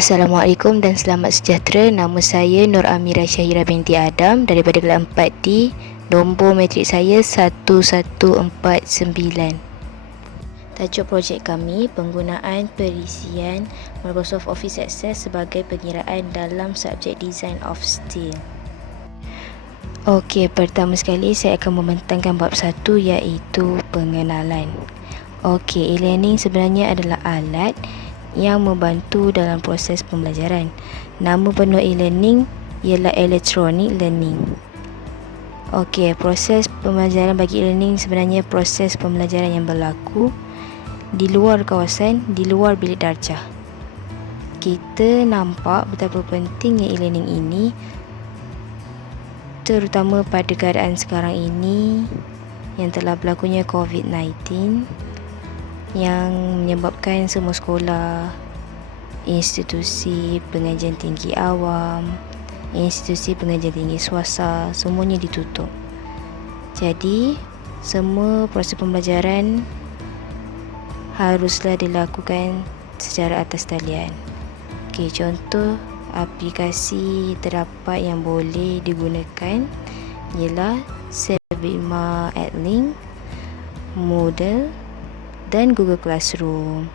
Assalamualaikum dan selamat sejahtera. Nama saya Nur Amira Syahira binti Adam daripada kelas 4D. Nombor matrik saya 1149. Tajuk projek kami, penggunaan perisian Microsoft Office Access sebagai pengiraan dalam subjek Design of Steel. Okey, pertama sekali saya akan membentangkan bab 1 iaitu pengenalan. Okey, e-learning sebenarnya adalah alat yang membantu dalam proses pembelajaran. Nama penuh e-learning ialah electronic learning. Okey, proses pembelajaran bagi e-learning sebenarnya proses pembelajaran yang berlaku di luar kawasan, di luar bilik darjah. Kita nampak betapa pentingnya e-learning ini, terutama pada keadaan sekarang ini yang telah berlakunya COVID-19 yang menyebabkan semua sekolah, institusi pengajian tinggi awam, institusi pengajian tinggi swasta, semuanya ditutup. Jadi, semua proses pembelajaran haruslah dilakukan secara atas talian. Okey, contoh aplikasi terdapat yang boleh digunakan ialah Servima AdLink, Moodle dan Google Classroom.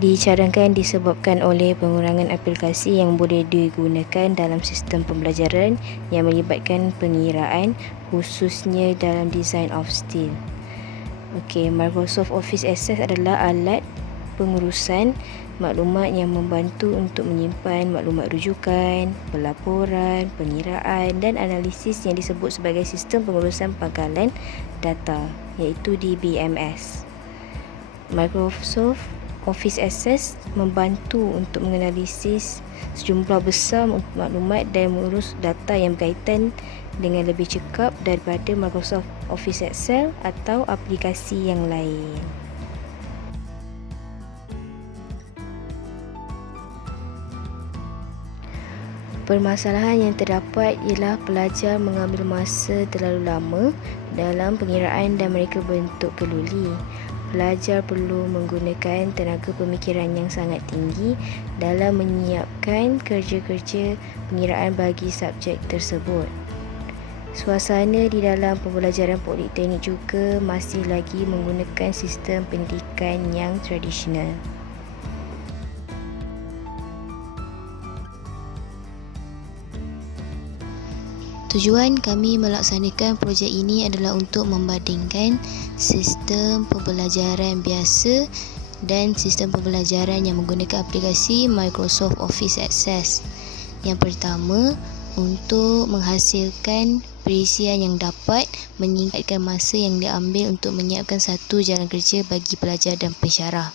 Dicadangkan disebabkan oleh pengurangan aplikasi yang boleh digunakan dalam sistem pembelajaran yang melibatkan pengiraan, khususnya dalam Design of Steel. Okey, Microsoft Office Access adalah alat pengurusan maklumat yang membantu untuk menyimpan maklumat rujukan, pelaporan, pengiraan dan analisis yang disebut sebagai sistem pengurusan pangkalan data, iaitu DBMS. Microsoft Office Access membantu untuk menganalisis sejumlah besar maklumat dan mengurus data yang berkaitan dengan lebih cekap daripada Microsoft Office Excel atau aplikasi yang lain. Permasalahan yang terdapat ialah pelajar mengambil masa terlalu lama dalam pengiraan dan mereka bentuk keluli. Pelajar perlu menggunakan tenaga pemikiran yang sangat tinggi dalam menyiapkan kerja-kerja pengiraan bagi subjek tersebut. Suasana di dalam pembelajaran politeknik juga masih lagi menggunakan sistem pendidikan yang tradisional. Tujuan kami melaksanakan projek ini adalah untuk membandingkan sistem pembelajaran biasa dan sistem pembelajaran yang menggunakan aplikasi Microsoft Office Access. Yang pertama, untuk menghasilkan perisian yang dapat meningkatkan masa yang diambil untuk menyiapkan satu jalan kerja bagi pelajar dan pensyarah.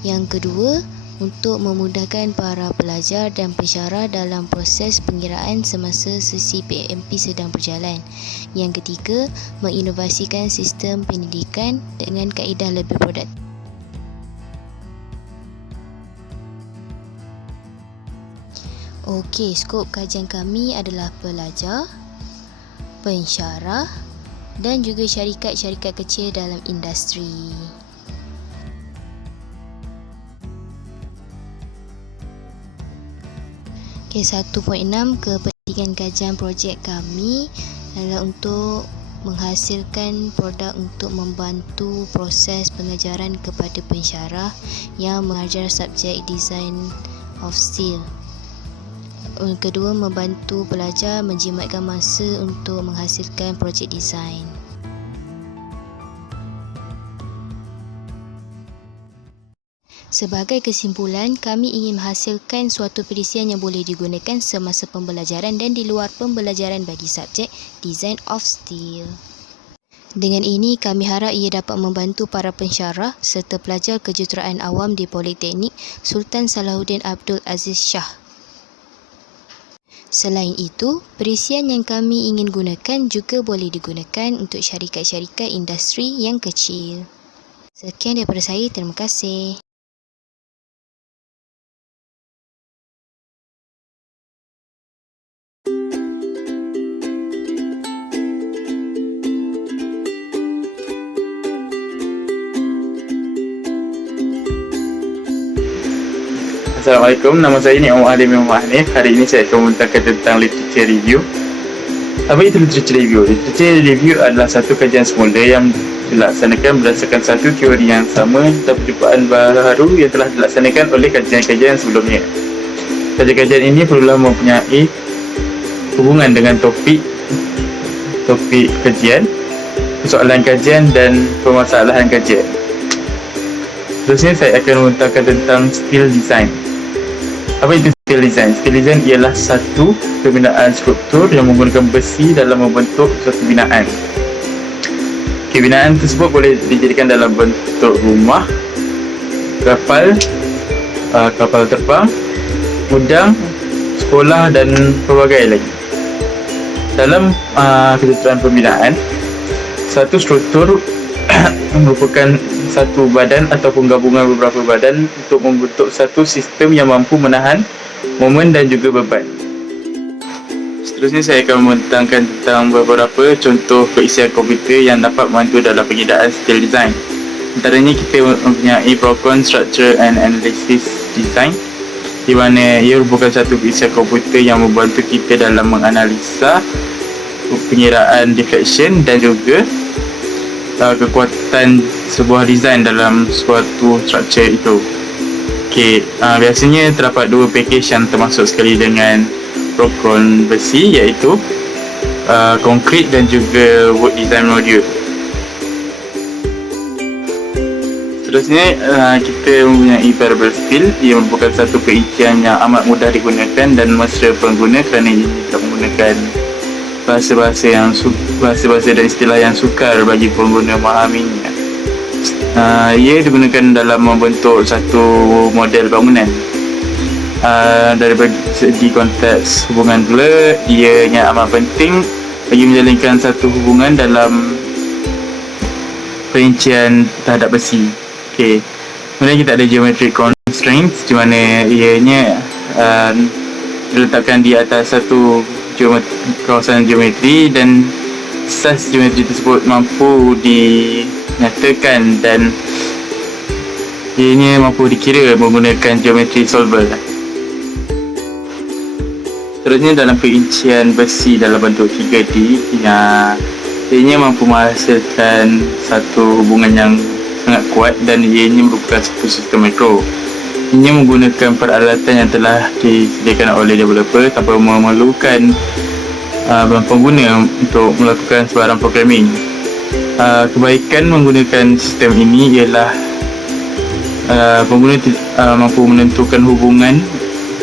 Yang kedua, untuk memudahkan para pelajar dan pensyarah dalam proses pengiraan semasa sesi PMP sedang berjalan. Yang ketiga, menginovasikan sistem pendidikan dengan kaedah lebih produktif. Okey, skop kajian kami adalah pelajar, pensyarah dan juga syarikat-syarikat kecil dalam industri. Okay, 1.6 kepentingan kajian projek kami adalah untuk menghasilkan produk untuk membantu proses pengajaran kepada pensyarah yang mengajar subjek Design of Steel. Kedua, membantu pelajar menjimatkan masa untuk menghasilkan projek desain. Sebagai kesimpulan, kami ingin menghasilkan suatu perisian yang boleh digunakan semasa pembelajaran dan di luar pembelajaran bagi subjek Design of Steel. Dengan ini, kami harap ia dapat membantu para pensyarah serta pelajar kejuruteraan awam di Politeknik Sultan Salahuddin Abdul Aziz Shah. Selain itu, perisian yang kami ingin gunakan juga boleh digunakan untuk syarikat-syarikat industri yang kecil. Sekian daripada saya, terima kasih. Assalamualaikum, nama saya ni Muhammad Ali Muhammad Hanif. Hari ini saya akan membentangkan tentang literature review. Apa itu literature review? Literature review adalah satu kajian semula yang dilaksanakan berdasarkan satu teori yang sama dan perjumpaan baru yang telah dilaksanakan oleh kajian-kajian sebelumnya. Kajian-kajian ini perlulah mempunyai hubungan dengan topik kajian, persoalan kajian dan permasalahan kajian. Seterusnya saya akan membentangkan tentang skill design. Apa itu skill design? Skill design ialah satu pembinaan struktur yang menggunakan besi dalam membentuk suatu binaan. Binaan tersebut boleh dijadikan dalam bentuk rumah, kapal terbang, gudang, sekolah dan pelbagai lagi. Dalam ketentuan pembinaan, satu struktur merupakan satu badan ataupun gabungan beberapa badan untuk membentuk satu sistem yang mampu menahan momen dan juga beban. Seterusnya saya akan membentangkan tentang beberapa contoh keisian komputer yang dapat membantu dalam pengedaan skill design. Antaranya kita mempunyai Procon Structure and Analysis Design, di mana ia merupakan satu keisian komputer yang membantu kita dalam menganalisa pengiraan deflection dan juga kekuatan sebuah design dalam suatu structure itu. Biasanya terdapat dua package yang termasuk sekali dengan Procon besi, iaitu concrete dan juga wood design module. Seterusnya kita mempunyai variable steel. Ia merupakan satu keisian yang amat mudah digunakan dan mesra pengguna kerana ia tidak menggunakan bahasa-bahasa dan istilah yang sukar bagi pengguna memahaminya. Ia digunakan dalam membentuk satu model bangunan. Dari segi konteks hubungan pula, ianya amat penting bagi menjalinkan satu hubungan dalam perincian terhadap besi. Kemudian kita ada geometric constraints, di mana ianya diletakkan di atas satu kawasan geometri dan saiz geometri tersebut mampu dinyatakan dan ianya mampu dikira menggunakan geometri solver. Seterusnya dalam perincian besi dalam bentuk 3D, ianya mampu menghasilkan satu hubungan yang sangat kuat dan ianya merupakan satu sistem makro. Ia menggunakan peralatan yang telah disediakan oleh developer tanpa memerlukan pengguna untuk melakukan sebarang programming. Kebaikan menggunakan sistem ini ialah pengguna mampu menentukan hubungan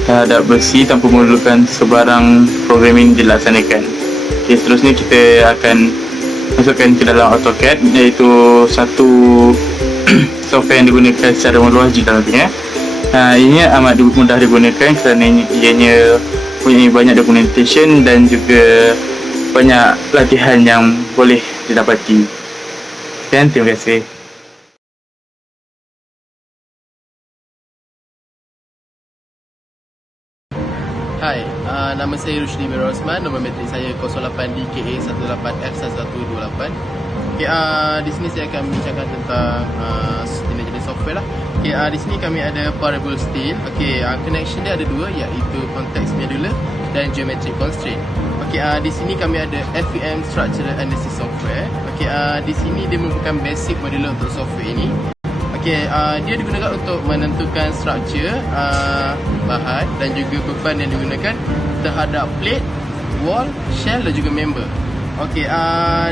terhadap besi tanpa memerlukan sebarang programming dilaksanakan. Seterusnya kita akan masukkan ke dalam AutoCAD, iaitu satu software yang digunakan secara meluas di dalamnya. Ini amat mudah digunakan kerana ianya punya banyak documentation dan juga banyak latihan yang boleh didapati. Dan terima kasih. Hai, nama saya Rushdi Mir Osman, nombor metrik saya 08DKA18F1128. Di sini saya akan membincangkan tentang jenis software lah. Di sini kami ada variable steel. Connection dia ada dua, iaitu context modular dan geometric constraint. Di sini kami ada FEM Structural Analysis Software. Di sini dia merupakan basic modular untuk software ini. Dia digunakan untuk menentukan struktur bahan dan juga beban yang digunakan terhadap plate, wall, shell dan juga member.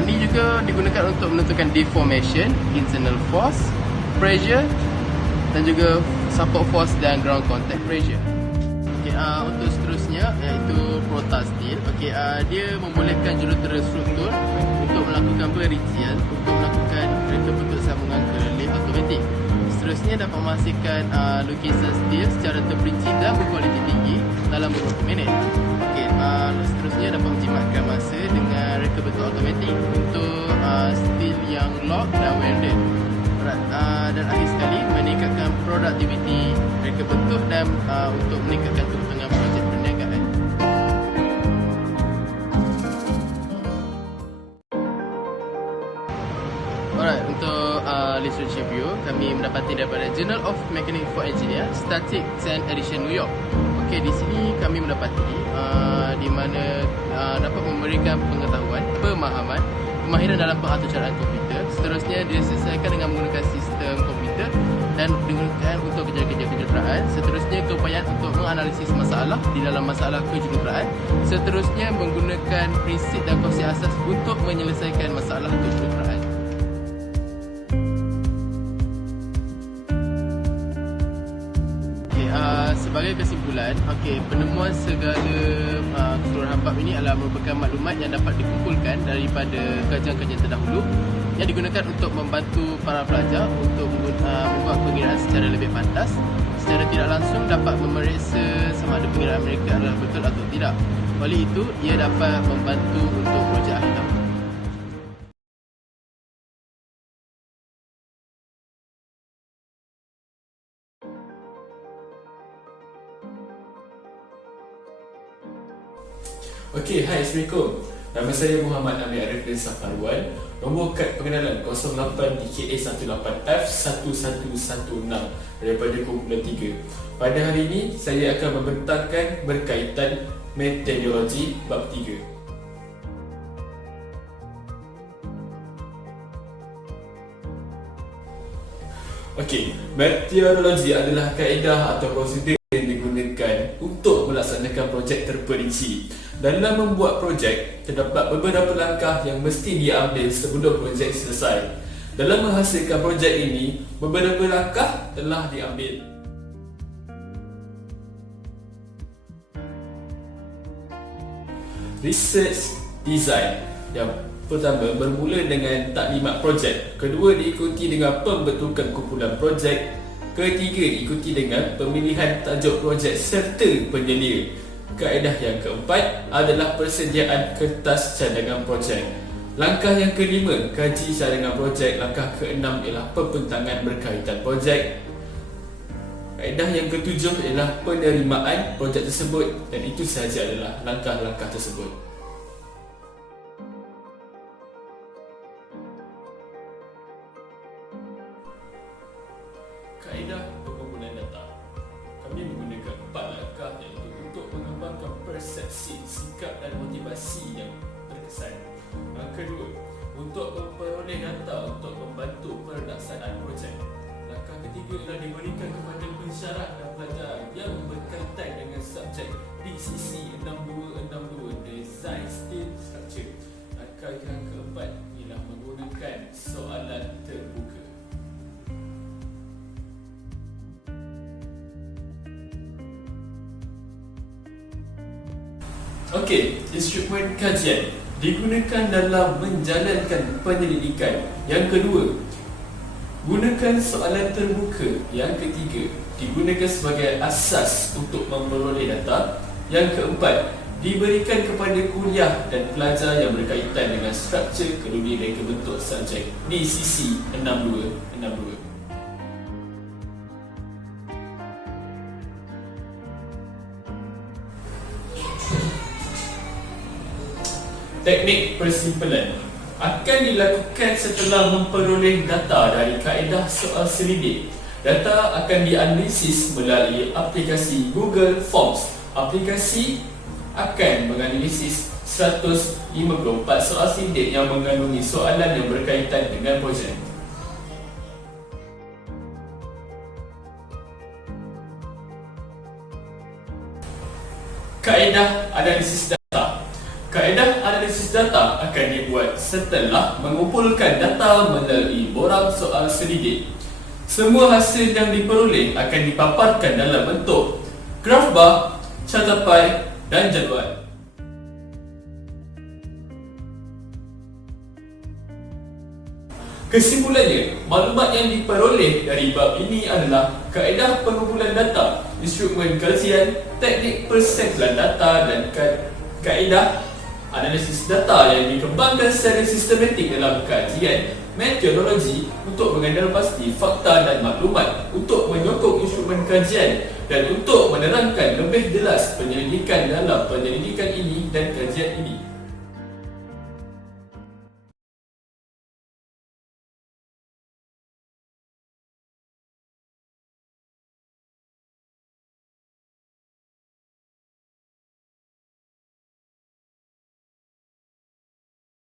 Ni juga digunakan untuk menentukan deformation, internal force, pressure dan juga support force dan ground contact pressure. Untuk seterusnya, iaitu Prota Steel. Dia membolehkan jurutera struktur untuk melakukan perincian, untuk melakukan reka bentuk sambungan ke lathe automatik. Seterusnya dapat menghasilkan lukisan steel secara terperinci dan berkualiti tinggi dalam beberapa minit. Seterusnya dapat menjimatkan masa dengan reka bentuk automatik untuk steel yang lock dan welded. Dan akhir sekali, meningkatkan produktiviti reka bentuk dan untuk meningkatkan turut tengah projek perniagaan. Untuk literature review kami mendapati daripada Journal of Mechanics for Engineer Static 10 edition New York. Okey, di sini kami mendapati di mana dapat memberikan pengetahuan, pemahaman, kemahiran dalam pengaturcaraan komputer. Seterusnya diselesaikan dengan menggunakan sistem komputer dan digunakan untuk kerja-kerja kejuruteraan. Seterusnya keupayaan untuk menganalisis masalah di dalam masalah kejuruteraan. Seterusnya menggunakan prinsip dan konsep asas untuk menyelesaikan masalah kejuruteraan. Sebagai kesimpulan, penemuan segala keseluruhan bab ini adalah merupakan maklumat yang dapat dikumpulkan daripada kajian-kajian terdahulu yang digunakan untuk membantu para pelajar untuk membuat pengiraan secara lebih pantas. Secara tidak langsung dapat memeriksa sama ada pengiraan mereka adalah betul atau tidak. Oleh itu, ia dapat membantu untuk projek akhir tahun. Okey, hai, Assalamualaikum. Nama saya Muhammad Amir Arif bin Safarwan. Nombor kad pengenalan 08 DKA 18F1116 daripada kumpulan 3. Pada hari ini, saya akan membentangkan berkaitan meteorologi bab 3. Okey, meteorologi adalah kaedah atau prosedur yang digunakan untuk melaksanakan projek terperinci. Dalam membuat projek, terdapat beberapa langkah yang mesti diambil sebelum projek selesai. Dalam menghasilkan projek ini, beberapa langkah telah diambil. Research design. Yang pertama bermula dengan taklimat projek. Kedua diikuti dengan pembentukan kumpulan projek. Ketiga diikuti dengan pemilihan tajuk projek serta penyelia. Kaedah yang keempat adalah persediaan kertas cadangan projek. Langkah yang kelima, kaji cadangan projek. Langkah keenam ialah pembentangan berkaitan projek. Kaedah yang ketujuh ialah penerimaan projek tersebut, dan itu sahaja adalah langkah-langkah tersebut. Kaedah pengumpulan data. Kami menggunakan 4 langkah, iaitu untuk mengembangkan persepsi, sikap dan motivasi yang terkesan. Langkah kedua, untuk memperoleh data untuk membantu pelaksanaan projek. Langkah ketiga adalah diberikan kepada pensyarah dan pelajar yang berkaitan dengan subjek DCC 6262 Design Steel Structure. Langkah yang keempat ialah menggunakan soalan terbuka. Okey, instrumen kajian digunakan dalam menjalankan penyelidikan. Yang kedua, gunakan soalan terbuka. Yang ketiga, digunakan sebagai asas untuk memperoleh data. Yang keempat, diberikan kepada kuliah dan pelajar yang berkaitan dengan struktur, keduri dan kebentuk subjek DCC 6262. Teknik persimpulan akan dilakukan setelah memperoleh data dari kaedah soal selidik. Data akan dianalisis melalui aplikasi Google Forms. Aplikasi akan menganalisis 154 soal selidik yang mengandungi soalan yang berkaitan dengan projek. Kaedah analisis data. Kaedah analisis data akan dibuat setelah mengumpulkan data melalui borang soal selidik. Semua hasil yang diperoleh akan dipaparkan dalam bentuk graf bar, carta pie dan jadual. Kesimpulannya, maklumat yang diperoleh dari bab ini adalah kaedah pengumpulan data, instrumen kajian, teknik persampling data dan kaedah analisis data yang dikembangkan secara sistematik dalam kajian meteorologi untuk mengenal pasti fakta dan maklumat, untuk menyokong instrumen kajian dan untuk menerangkan lebih jelas penyelidikan dalam penyelidikan ini dan kajian ini.